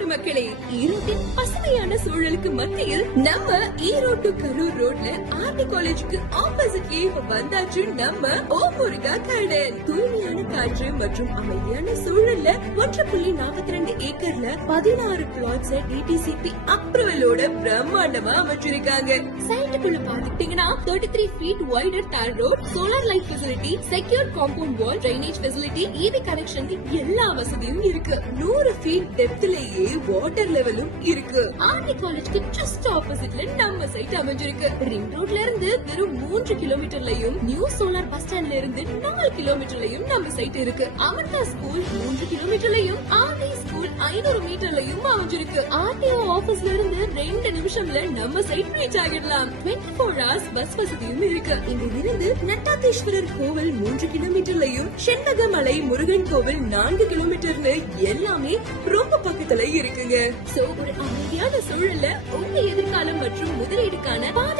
ஈரோடு மக்களே ஈரோட்டின் பசுமையான சூழலுக்கு மத்தியில் நம்ம ஈரோடு கரூர் ரோட்ல ஆர்டி காலேஜுக்கு ஆப்போசிட்லயே இப்ப வந்தாச்சு நம்ம ஓ முருகா கார்டன் தூய்மையான காற்று மற்றும் அமைதியான சூழல்ல ஒன்று புள்ளி நாற்பத்தி ரெண்டு ஏக்கர்ல பதினாறு பிளாட்ஸ் டிடிசிபி அப்ரூவலோட பிரம்மாண்டமா அமைச்சிருக்காங்க. சைட்டுக்குள்ள பாத்துக்கிட்டீங்கன்னா thirty three feet wider tar road solar light facility secure compound wall drainage facility EV connection எல்லா வசதியும் இருக்கு. நூறு ஃபீட் டெப்த்லயே வாட்டர் லெவலும் இருக்கு. ஆர்மி காலேஜ்க்கு ஜஸ்ட் ஆப்போசிட்ல நம்ம சைட் அமைஞ்சிருக்கு. ரிங் ரோட்ல இருந்து வெறும் மூன்று கிலோமீட்டர்லயும் நியூ சோலார் பஸ் ஸ்டாண்ட்ல இருந்து நாலு கிலோமீட்டர்லயும் நம்ம சைட் இருக்கு. அமிர்தா ஸ்கூல் மூன்று கிலோமீட்டர்லயும் ஆர்மி ஸ்கூல் ஐநூறு மீட்டர்லயும் அமைஞ்சிருக்கு. ஆர்டிஓ ஆபீஸ்ல இருந்து ரெண்டு நிமிஷம்ல நம்ம சைட் ரீச் ஆகிடலாம். டுவெண்ட்டி ஃபோர் ஹவர்ஸ் பஸ் வசதியும் இருக்கு. இங்க இருந்து நட்டாத்தீஸ்வரர் கோவில் மூன்று கிலோமீட்டர்லயும் செண்பகமலை முருகன் கோவில் நான்கு கிலோமீட்டர்னு எல்லாமே ரொம்ப பக்கத்துல இருக்குங்க. சோ ஒரு அமைதியான சூழல்ல உங்க எதிர்காலம் மற்றும் முதலீடுக்கான பாதுகாப்பு